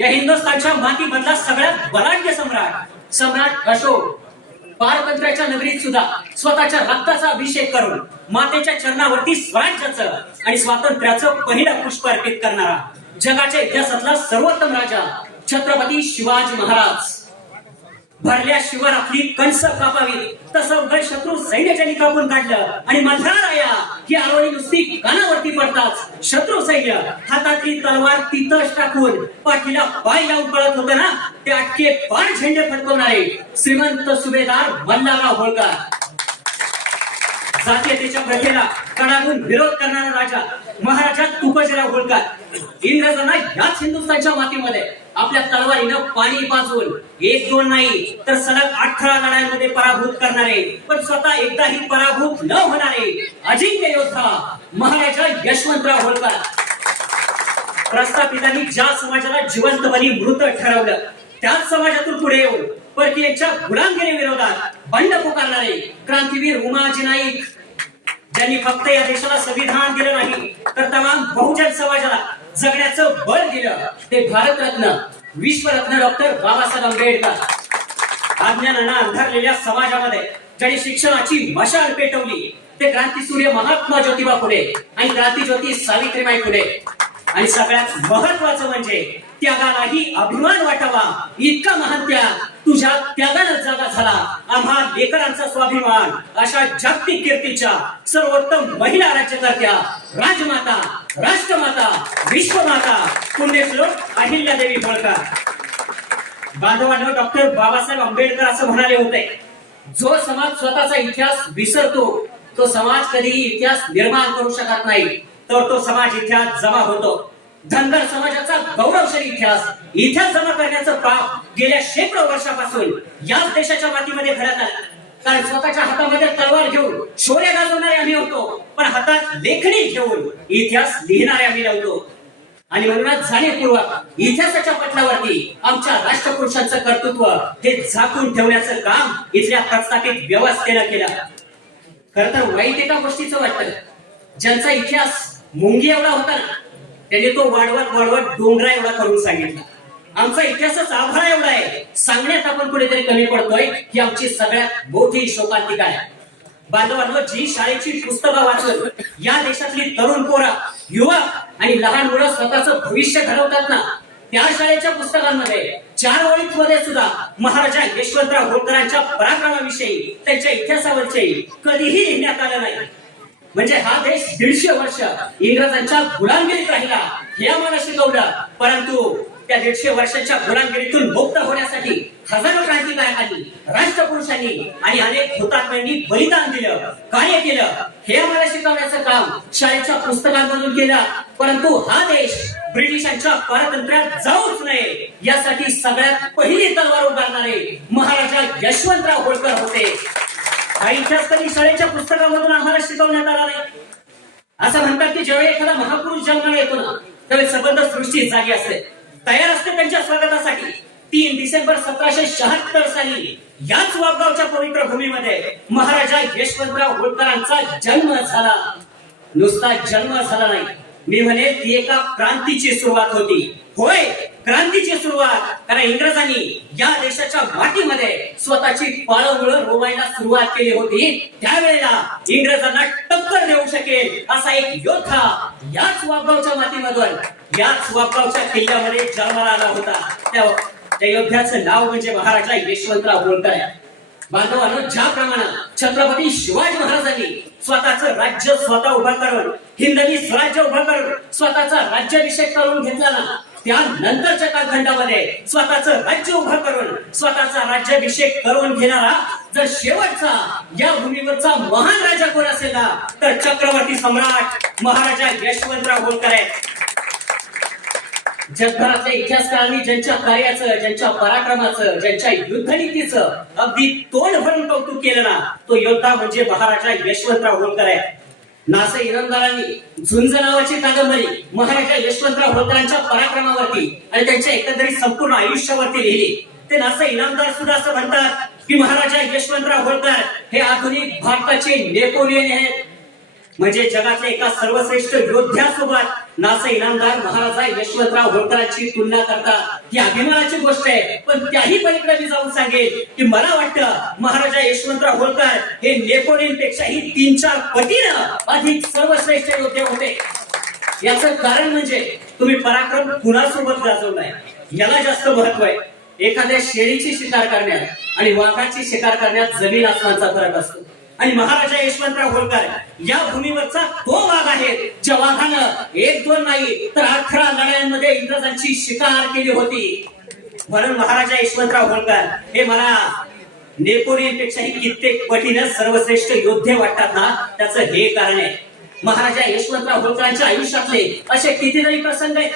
या हिंदुस्थानच्या मातीमधला सगळ्यात बलाढ्य सम्राट सम्राट अशोक पारतंत्र्याच्या नगरीत सुद्धा स्वतःच्या रक्ताचा अभिषेक करून मातेच्या चरणावरती स्वराज्याचं आणि स्वातंत्र्याचं पहिलं पुष्प अर्पित करणारा जगाच्या इतिहासातला सर्वोत्तम राजा छत्रपती शिवाजी महाराज. भरल्याशिवाय आपली कणस कापावी. तसं उघड शत्रू सैन्याच्याने कापून काढलं. आणि मंथराया ही आरोळी नुसती कानावरती पडताच. शत्रू सैन्य हातातली तलवार तिथंच टाकून पाठीला पाय लावून पळत होतं ना? ते अटके पार झेंडे फडकवणारे श्रीमंत सुभेदार मल्हारराव होळकर. जातीयतेच्या प्रथेला कडाडून विरोध करणारा राजा महाराजा तुकोजीराव होळकर. इंग्रजांना याच हिंदुस्थानच्या मातीमध्ये आपल्या तलवारीनं पाणी पाजून एक दोन नाही तर सलग अठरा लढाईमध्ये पराभूत करणारे पण स्वतः एकदाही पराभूत न होणारे अजिंक्य योद्धा महाराजा यशवंतराव होळकर. प्रस्थापितांनी ज्या समाजाला जिवंत बनी मृत ठरवलं त्याच समाजातून पुढे येऊन परकीयांच्या गुलामगिरी विरोधात बंड पुकारणारे क्रांतीवीर उमाजी नाईक ज्यांनी फक्त या देशाला संविधान दिलं नाही तर तमाम बहुजन समाजाला जगण्याचं बळ दिलं ते भारतरत्न विश्वरत्न डॉक्टर बाबासाहेब आंबेडकर. अज्ञानानं अंधारलेल्या समाजामध्ये ज्यांनी शिक्षणाची मशाल पेटवली ते क्रांती सूर्य महात्मा ज्योतिबा फुले आणि क्रांती ज्योती सावित्रीबाई फुले. आणि सगळ्यात महत्वाचं म्हणजे त्यागालाही अभिमान वाटावा इतका महान त्याग. तुझ्या त्यागानं जागा झाला. आम्हा लेकरांचा स्वाभिमान अशा जागतिक कीर्तीच्या सर्वोत्तम महिला राज्यकर्त्या राजमाता राष्ट्रमाता विश्वमाता पुण्यश्लोक अहिल्यादेवी होळकर बांधवांनो डॉक्टर बाबासाहेब आंबेडकर असं म्हणाले होते जो समाज स्वतःचा इतिहास विसरतो तो समाज कधीही इतिहास निर्माण करू शकत नाही तर तो समाज इतिहास जमा होतो. धनगर समाजाचा गौरवशाली इतिहास इतिहास जमा करण्याचं काम गेल्या शेकडो वर्षापासून याच देशाच्या मातीमध्ये घडत आलं. कारण स्वतःच्या हातामध्ये तलवार घेऊन शोर्य गाजवणारे आम्ही होतो. पण हातात लेखणी घेऊन इतिहास लिहिणारे आम्ही नव्हतो. आणि म्हणूनच जाणीवपूर्वक इतिहासाच्या पटलावरती आमच्या राष्ट्रपुरुषांचं कर्तृत्व हे झाकून ठेवण्याचं काम इथल्या प्रस्थापित व्यवस्थेनं केलं. खर तर वाईट एका गोष्टीचं वाटतं. ज्यांचा इतिहास मुंगी एवढा होता ना त्यांनी तो वाढवत वाढवत डोंगरा एवढा करून सांगितला. आमचा इतिहासच आभाळा एवढा आहे. सांगण्यात आपण कुठेतरी कमी पडतोय ही आमची सगळ्यात मोठी शोकांतिका आहे. बांधवांनो जी शाळेची पुस्तकं वाचून या देशातली तरुण पोरा युवक आणि लहान मुलं स्वतःचं भविष्य घडवतात ना त्या शाळेच्या पुस्तकांमध्ये चार ओळीमध्ये सुद्धा महाराजा यशवंतराव होळकरांच्या पराक्रमाविषयी त्यांच्या इतिहासावरचे कधीही लिहिण्यात आलं नाही. म्हणजे हा देश दीडशे वर्ष इंग्रजांच्या गुलामगिरीत राहिला हे आम्हाला शिकवलं. परंतु त्या दीडशे वर्षाच्या गुलामगिरीतून मुक्त होण्यासाठी हजारो क्रांतिकारकांनी राष्ट्रपुरुषांनी आणि अनेक हुतात्म्यांनी बलिदान दिलं कार्य केलं. हे आम्हाला शिकवण्याचं काम शाळेच्या पुस्तकांमधून केलं. परंतु हा देश ब्रिटिशांच्या पारतंत्र्यात जाऊच नये यासाठी सगळ्यात पहिली तलवार उभारणारे महाराजा यशवंतराव होळकर होते. हा कधी शाळेच्या पुस्तकामधून आम्हाला शिकवण्यात आला नाही? असं म्हणतात की ज्यावेळी एखादा महापुरुष जन्माला येतो ना त्यावेळी सबंध सृष्टी जागी असते. तयार असते त्यांच्या स्वागतासाठी. तीन डिसेंबर सतराशे शहात्तर साली याच वापगावच्या पवित्र भूमीमध्ये महाराजा यशवंतराव होळकरांचा जन्म झाला. नुसता जन्म झाला नाही. मी म्हणे ती एका क्रांतीची सुरुवात होती. होय! क्रांतीची सुरुवात. कारण इंग्रजांनी या देशाच्या वाटीमध्ये स्वतःची पाळवळ रोवायला सुरुवात केली होती. त्यावेळेला इंग्रजांना टक्कर देऊ शकेल असा एक योद्धा याच वापगावच्या मातीमधून याच वापगावच्या किल्ल्यामध्ये जन्माला आला होता. त्या त्या योद्ध्याचं नाव म्हणजे महाराजा यशवंतराव होळकर आहे बांधवांनो ज्याप्रमाणे छत्रपती शिवाजी महाराजांनी स्वतःचं राज्य स्वतः उभं करून हिंदनी स्वराज्य उभं करून स्वतःचा राज्याभिषेक करून घेतला ना त्यानंतरच्या कालखंडामध्ये स्वतःचं राज्य उभं करून स्वतःचा राज्याभिषेक करून घेणारा जर शेवटचा या भूमीवरचा महान राजा कोण असेल ना तर चक्रवर्ती सम्राट महाराजा यशवंतराव होळकर आहे जगभरातल्या इतिहासकारांनी ज्यांच्या कार्याचं ज्यांच्या पराक्रमाचं ज्यांच्या युद्धनीतीचं अगदी तोंड भरून कौतुक केलं ना तो योद्धा म्हणजे महाराजा यशवंतराव होळकर आहे. नासे इरमदारांनी झुंज नावाची कादंबरी महाराजा यशवंतराव होळकरांच्या पराक्रमावरती आणि त्यांच्या एकंदरीत संपूर्ण आयुष्यावरती लिहिली. ते नासा इनामदार सुद्धा असं म्हणतात की महाराजा यशवंतराव होळकर हे आधुनिक भारताचे नेपोलियन आहेत. म्हणजे जगातल्या एका सर्वश्रेष्ठ योद्ध्यासोबत नासा इनामदार महाराजा यशवंतराव होळकरांची तुलना करता ही अभिमानाची गोष्ट आहे. पण त्याही पलीकडे मी जाऊन सांगेल की मला वाटतं महाराजा यशवंतराव होळकर हे नेपोलियन पेक्षाही तीन चार पटीनं अधिक सर्वश्रेष्ठ योद्धे होते. याच कारण म्हणजे तुम्ही पराक्रम कुणासोबत गाजवलाय? याला जास्त महत्त्व आहे. एखाद्या शेळीची शिकार करण्यात आणि वाघाची शिकार करण्यात जमीन आसमानचा फरक असतो. आणि महाराजा यशवंतराव होळकर या भूमीवरचा तो वाघ आहे ज्या वाघानं एक दोन नाही तर अठरा लढायांमध्ये इंग्रजांची शिकार केली होती. म्हणून महाराजा यशवंतराव होळकर हे मला नेपोलियन पेक्षाही कित्येक पटीनं सर्वश्रेष्ठ योद्धे वाटतात ना? त्याचं हे कारण आहे. महाराजा यशवंतराव होळकरांच्या आयुष्यातले असे कितीतरी प्रसंग आहेत.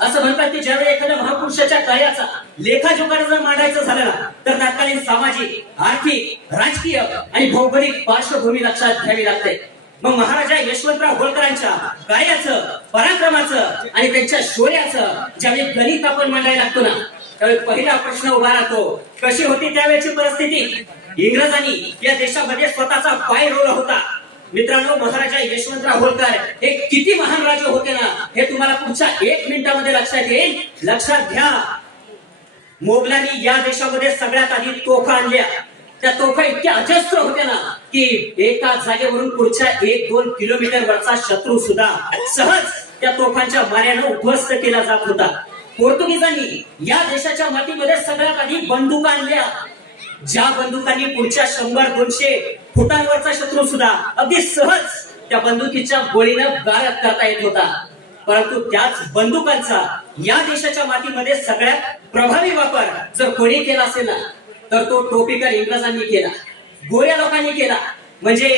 असं म्हणतात की ज्यावेळी एखाद्या महापुरुषाच्या कार्याचा लेखाजोखाला जर मांडायचं झालं तर तत्कालीन सामाजिक आर्थिक राजकीय आणि भौगोलिक पार्श्वभूमी लक्षात घ्यावी लागते. मग महाराजा यशवंतराव होळकरांच्या कार्याचं पराक्रमाचं आणि त्यांच्या शौर्याचं ज्यावेळी गणित आपण मांडायला लागतो ना त्यावेळी पहिला प्रश्न उभा राहतो कशी होती त्यावेळेची परिस्थिती? इंग्रजांनी या देशामध्ये स्वतःचा पाय रोवला होता. मित्रांनो महाराजा यशवंतराव होळकर हे किती महान राजे होते ना हे तुम्हाला पुढच्या एक मिनिटामध्ये लक्षात येईल. लक्षात घ्या. मोगलांनी या देशामध्ये सगळ्यात आधी तोफा आणल्या. त्या तोफा इतक्या अजस्त्र होत्या ना की एका जागेवरून पुढच्या एक दोन किलोमीटर वरचा शत्रू सुद्धा सहज त्या तोफांच्या माऱ्यानं उद्ध्वस्त केला जात होता. पोर्तुगीजांनी या देशाच्या मातीमध्ये सगळ्यात आधी बंदुका आणल्या. ज्या बंदुकांनी पुढच्या शंभर दोनशे फुटांवरचा शत्रू सुद्धा अगदी सहज त्या बंदुकीच्या गोळीनं गाळत करता येत होता. परंतु त्याच बंदुकांचा या देशाच्या मातीमध्ये सगळ्यात प्रभावी वापर जर कोणी केला असेल ना तर तो टोपीकर इंग्रजांनी केला. गोऱ्या लोकांनी केला. म्हणजे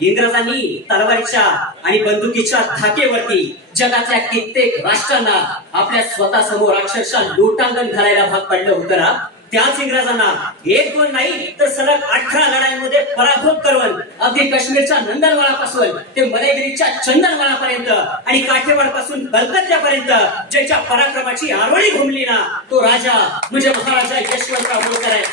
इंग्रजांनी तलवारीच्या आणि बंदुकीच्या धाकेवरती जगातल्या कित्येक राष्ट्रांना आपल्या स्वतः समोर अक्षरशः लोटांगण घालायला भाग पडलं होतं ना? त्याच इंग्रजांना एक दोन नाही तर सलग अठरा लढाईमध्ये पराभूत करून अगदी काश्मीरच्या नंदनवाळापासून ते मलयगिरीच्या चंदनवाळापर्यंत आणि काठेवाडपासून कलकत्त्यापर्यंत ज्याच्या पराक्रमाची आरोळी घुमली ना तो राजा म्हणजे महाराजा यशवंतराव होळकर आहे.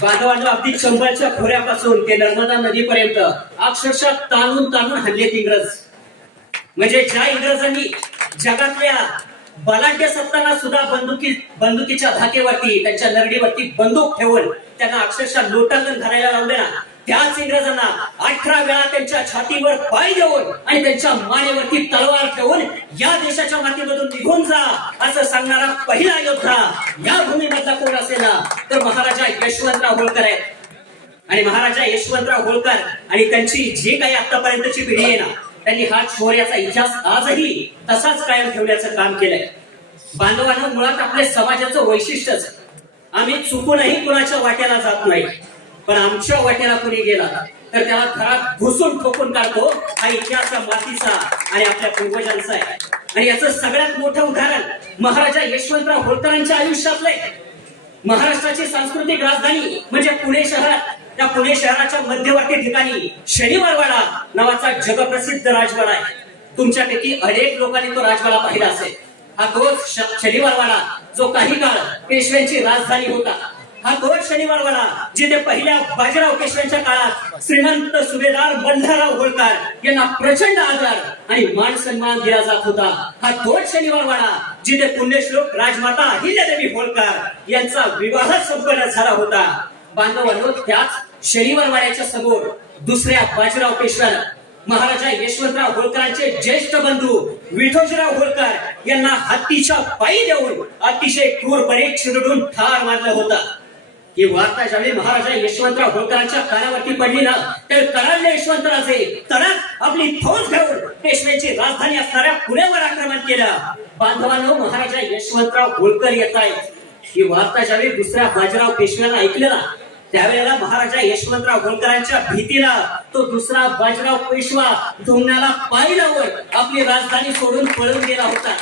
बांधवांना अगदी चंबळच्या खोऱ्यापासून ते नर्मदा नदीपर्यंत अक्षरशः ताणून ताणून हल्लेत इंग्रज. म्हणजे ज्या इंग्रजांनी जगातल्या बलाढ्य सत्तांना सुद्धा बंदुकी बंदुकीच्या धाकेवरती त्यांच्या नरडीवरती बंदूक ठेवून त्यांना अक्षरशः लोटांगण घालायला लावले ना. त्याच इंग्रजांना अठरा वेळा त्यांच्या छातीवर पाय देऊन आणि त्यांच्या मानेवरती तलवार ठेवून या देशाच्या मातीमधून निघून जा असं सांगणारा पहिला योद्धा या भूमीमधला कोण असेल ना तर महाराजा यशवंतराव होळकर आहे आणि महाराजा यशवंतराव होळकर आणि त्यांची जी काही आतापर्यंतची पिढी आहे ना त्यांनी हा शौर्याचा इतिहास आजही तसाच कायम ठेवण्याचं काम केलंय. बांधवांना मुळात आपल्या समाजाचं वैशिष्ट्यच आम्ही चुकूनही कुणाच्या वाट्याला जात नाही. पण आमच्या वाट्याला कुणी गेला तर त्याला घरात घुसून ठोकून काढतो हा इतिहास मातीचा आणि आपल्या पूर्वजांचा आहे. आणि याचं सगळ्यात मोठं उदाहरण महाराजा यशवंतराव होळकरांच्या आयुष्यातलं आहे महाराष्ट्राची सांस्कृतिक राजधानी म्हणजे पुणे शहरात त्या पुणे शहराच्या मध्यवर्ती ठिकाणी शनिवारवाडा नावाचा जगप्रसिद्ध राजवाडा आहे. तुमच्यापैकी अनेक लोकांनी तो राजवाडा पाहिला असेल. हा तोच शनिवारवाडा जो काही काळ पेशव्यांची राजधानी होता. हा तोच शनिवारवाडा जिथे पहिल्या बाजीराव पेशव्यांच्या काळात श्रीमंत सुभेदार बंधाराव होळकर यांना प्रचंड आदर आणि मान सन्मान दिला जात होता. हा तोच शनिवारवाडा जिथे पुण्यश्लोक राजमाता अहिल्यादेवी होळकर यांचा विवाह संपन्न झाला होता. बांधवांनो त्याच शनिवारवाड्याच्या समोर दुसऱ्या बाजीराव पेशव्याला महाराजा यशवंतराव होळकरांचे ज्येष्ठ बंधू विठोजीराव होळकर यांना हत्तीच्या पायी देऊन अतिशय क्रूरपणे चिरडून ठार मारला होता. ही वार्ता ज्यावेळी महाराजा यशवंतराव होळकरांच्या कानावरती पडली ना तर कराडले यशवंतराजे तडक आपली फौज घेऊन पेशव्यांची राजधानी असणाऱ्या पुण्यावर आक्रमण केलं. बांधवांनो महाराजा यशवंतराव होळकर येत आहेत. ही वार्ता ज्यावेळी दुसऱ्या बाजीराव पेशव्याला ऐकलं ना त्यावेळेला महाराजा यशवंतराव होळकरांच्या भीतीला. तो दुसरा बाजीराव पेशवा धुमण्याला पाय लावत आपली राजधानी सोडून पळून गेला होता.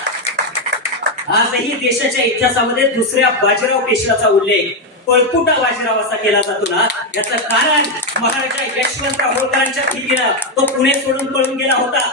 आजही देशाच्या इतिहासामध्ये दुसऱ्या बाजीराव पेशव्याचा उल्लेख पळपुटा बाजीराव असा केला जातो ना. याचं कारण महाराजा यशवंतराव होळकरांच्या भीतीला तो पुणे सोडून पळून गेला होता.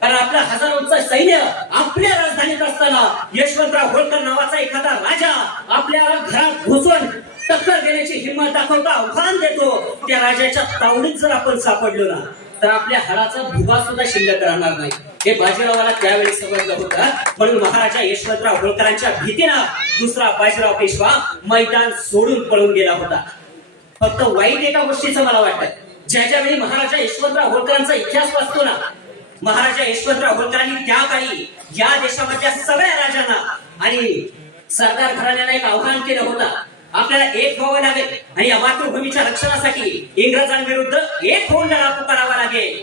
कारण आपल्या हजारोंचं सैन्य आपल्या राजधानीत असताना यशवंतराव होळकर नावाचा एखादा राजा आपल्या घरात घुसून टक्कर देण्याची हिंमत दाखवता आव्हान देतो. त्या राजाच्या तावडीत जर आपण सापडलो ना तर आपल्या हाडाचा भुगा सुद्धा शिल्लक राहणार नाही. हे बाजीरावाला त्यावेळी समजलं होतं. म्हणून महाराजा यशवंतराव होळकरांच्या भीतीनं दुसरा बाजीराव पेशवा मैदान सोडून पळून गेला होता. फक्त वाईट एका गोष्टीचं मला वाटतं. ज्याच्या वेळी महाराजा यशवंतराव होळकरांचा इतिहास वाचतो ना महाराजा यशवंतराव होळकरांनी त्या काळी या देशामधल्या सगळ्या राजांना आणि सरदार घराण्याला एक आव्हान केलं होतं. आपल्याला एक व्हावं लागेल. आणि या मातृभूमीच्या रक्षणासाठी इंग्रजांविरुद्ध एक होऊन लढा पुकारावा लागेल.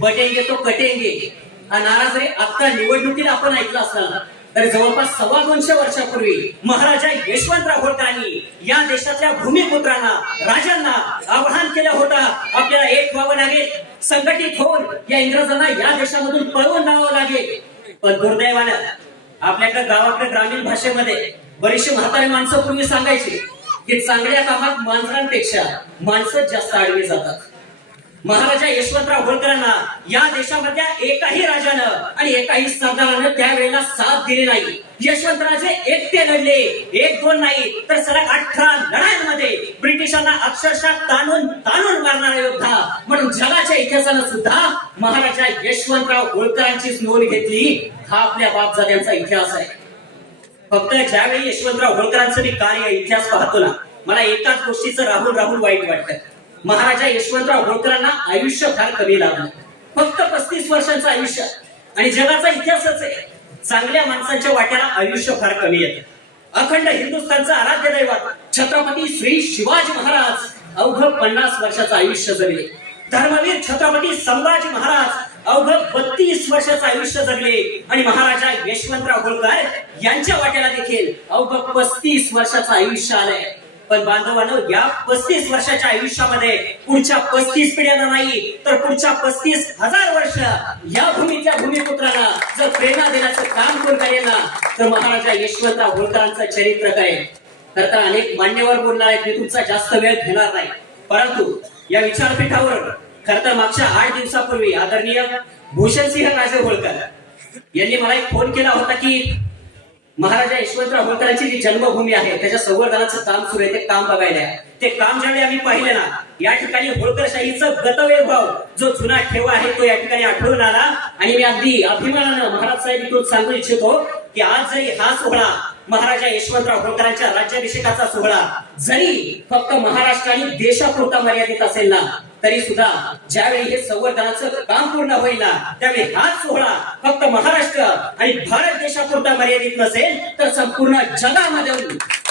बटेंगे तो कटेंगे. हा नारा जरी आता निवडणुकीला आपण ऐकला असला तर जवळपास सव्वा दोनशे वर्षापूर्वी महाराजा यशवंतराव होळकरांनी या देशातल्या भूमिपुत्रांना राजांना आवाहन केलं होतं आपल्याला एक व्हावं लागेल. संघटित होऊन या इंग्रजांना या देशामधून पळवून लावावं लागेल. पण दुर्दैवानं आपल्याकडे गावाकडे ग्रामीण भाषेमध्ये बरीचशी म्हातारे माणसं पूर्वी सांगायची की चांगल्या कामात मांजरांपेक्षा माणसं जास्त आडवी जातात. महाराजा यशवंतराव होळकरांना या देशामधल्या एकाही राजानं आणि एकाही सरदारानं त्यावेळेला साथ दिली नाही. यशवंतराजे एकटे लढले एक दोन नाही तर सलग अठरा लढाईमध्ये ब्रिटिशांना अक्षरशः ताणून ताणून मारणारा योद्धा म्हणून जगाच्या इतिहासानं सुद्धा महाराजा यशवंतराव होळकरांचीच नोंद घेतली. हा आपल्या बापजाद्यांचा इतिहास आहे. फक्त ज्यावेळी यशवंतराव होळकरांचं मी कार्य इतिहास पाहतो ना मला एकाच गोष्टीचं राहून राहून वाईट वाटतं. महाराजा यशवंतराव होळकरांना आयुष्य फार कमी लाभलं फक्त पस्तीस वर्षांचं आयुष्य आणि जगाचा इतिहासच आहे. चांगल्या माणसांच्या वाट्याला आयुष्य फार कमी येतं. अखंड हिंदुस्थानचं आराध्य दैवत छत्रपती श्री शिवाजी महाराज अवघ पन्नास वर्षाचं आयुष्य जगले. धर्मवीर छत्रपती संभाजी महाराज अवघ बत्तीस वर्षाचं आयुष्य जगले. आणि महाराजा यशवंतराव होळकर यांच्या वाट्याला देखील अवघ पस्तीस वर्षाचं आयुष्य आलंय. पण बांधवांनो या पस्तीस वर्षाच्या आयुष्यामध्ये पुढच्या पस्तीस पिढ्यांना नाही तर पुढच्या पस्तीस हजार वर्ष या भूमीच्या भूमिपुत्राला जर प्रेरणा देण्याचं काम कोण करेल ना तर महाराजा यशवंतराव होळकरांचं चरित्र काय तर अनेक मान्यवर बोलणार आहेत मी तुमचा जास्त वेळ घेणार नाही. परंतु या विचारपीठावर खर तर मागच्या आठ दिवसापूर्वी आदरणीय भूषण सिंह राजे होळकर यांनी मला एक फोन केला होता की महाराजा यशवंतराव होळकरांची जी जन्मभूमी आहे त्याच्या संवर्धनाचं काम सुरू आहे ते काम बघायला आहे. ते काम ज्यावेळी आम्ही पाहिले ना या ठिकाणी होळकरशाहीचं गतवैभव जो जुना ठेवा आहे तो या ठिकाणी आठवून आला आणि मी अगदी अभिमानानं महाराज साहेब इथून सांगू इच्छितो की आज जरी हा सोहळा महाराजा यशवंतराव होळकरांच्या राज्याभिषेकाचा सोहळा जरी फक्त महाराष्ट्र आणि देशापुरता मर्यादित असेल ना तरी सुद्धा ज्यावेळी हे संवर्धनाचं काम पूर्ण होईल ना त्यावेळी हा सोहळा फक्त महाराष्ट्र आणि भारत देशापुरता मर्यादित नसेल तर संपूर्ण जगामध्ये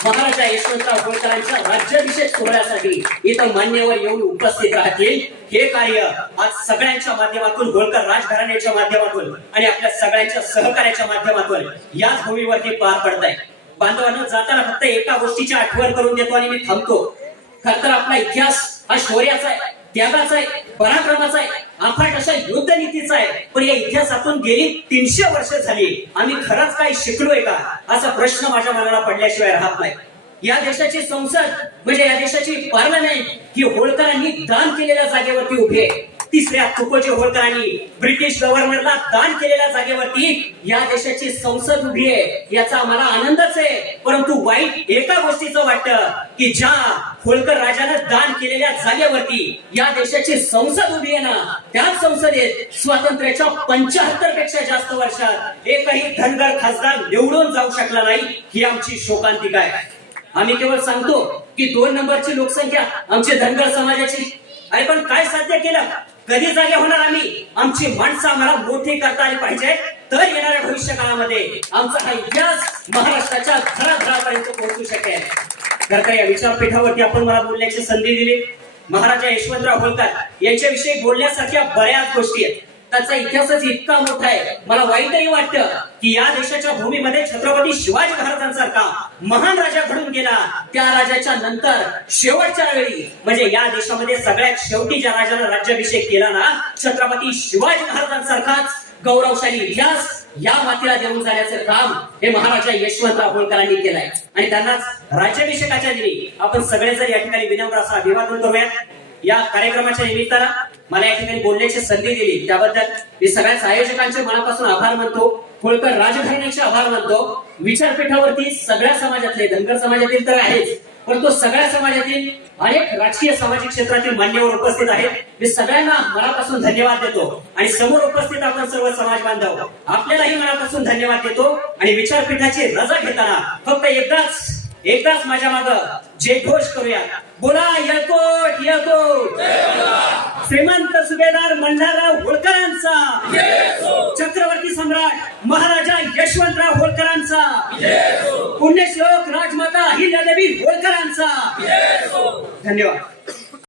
महाराजा यशवंतराव होळकरांच्या राज्याभिषेक सोहळ्यासाठी इथं मान्यवर येऊन उपस्थित राहतील. हे कार्य आज सगळ्यांच्या माध्यमातून होळकर राजघराण्याच्या माध्यमातून आणि आपल्या सगळ्यांच्या सहकार्याच्या माध्यमातून याच भूमीवरती पार पडत आहे बांधवांना जाताना फक्त एका गोष्टीची आठवण करून देतो आणि मी थांबतो. खर तर आपला इतिहास हा शौर्याचा आहे. त्यागाचा आहे पराक्रमाचा आहे अफाट अशा युद्ध नीतीचा आहे. पण या इतिहासातून गेली तीनशे वर्ष झाली. आम्ही खरंच काय शिकलोय का? असा प्रश्न माझ्या मनाला पडल्याशिवाय राहत नाही. या देशाची संसद म्हणजे या देशाची पार्लमेंट ही होळकरांनी दान केलेल्या जागेवरती उभी आहे. तिसऱ्या तुकोजी होळकरांनी ब्रिटिश गव्हर्नरला दान केलेल्या जागेवरती या देशाची संसद उभी आहे याचा आम्हाला आनंदच आहे. परंतु वाईट एका गोष्टीचं वाटतं की ज्या होळकर राजानं दान केलेल्या जागेवरती या देशाची संसद उभी आहे ना त्याच संसदेत स्वातंत्र्याच्या पंचाहत्तरपेक्षा जास्त वर्षात एकही धनगर खासदार निवडून जाऊ शकला नाही ही आमची शोकांतिका आहे. आम्ही केवळ सांगतो की दोन नंबरची लोकसंख्या आमची धनगर समाजाची अरे पण काय साध्य केलं? कधी जागे होणार आम्ही? आमची माणसं आम्हाला मोठी करता आली पाहिजे. तर येणाऱ्या भविष्य काळामध्ये आमचा हा इतिहास महाराष्ट्राच्या घराघरापर्यंत पोहोचू शकेल. तर का या विचारपीठावरती आपण मला बोलण्याची संधी दिली महाराजा यशवंतराव होळकर यांच्याविषयी बोलण्यासारख्या बऱ्याच गोष्टी आहेत. त्याचा इतिहासच इतका मोठा आहे. मला वाईटही वाटतं की या देशाच्या भूमीमध्ये छत्रपती शिवाजी महाराजांसारखा महान राजा घडून गेला. त्या राजाच्या नंतर शेवटच्या वेळी म्हणजे या देशामध्ये सगळ्यात शेवटी ज्या राजानं राज्याभिषेक केला ना छत्रपती शिवाजी महाराजांसारखाच गौरवशाली इतिहास या मातीला देऊन जाण्याचं काम हे महाराजा यशवंतराव होळकरांनी केलंय. आणि त्यांनाच राज्याभिषेकाच्या दिनी आपण सगळे जर या ठिकाणी विनम्र असा अभिवादन करूया या कार्यक्रमाच्या निमित्तानं मला या ठिकाणी बोलण्याची संधी दिली. त्याबद्दल मी सगळ्याच आयोजकांचे मनापासून आभार मानतो. होळकर राजघराण्याचे आभार मानतो. विचारपीठावरती सगळ्या समाजातले धनगर समाजातील तर आहेच पण तो सगळ्या समाजातील अनेक राजकीय सामाजिक क्षेत्रातील मान्यवर उपस्थित आहेत. मी सगळ्यांना मनापासून धन्यवाद देतो आणि समोर उपस्थित आपण सर्व समाज बांधव आपल्यालाही मनापासून धन्यवाद देतो आणि विचारपीठाची रजा घेताना फक्त एकदाच एकदाच माझ्या माग जे घोष करूया बोला यकोट यकोट श्रीमंत सुभेदार मंडाराव होळकरांचा. चक्रवर्ती सम्राट महाराजा यशवंतराव होळकरांचा. पुण्यश्लोक राजमाता अहिल्यादेवी होळकरांचा. धन्यवाद.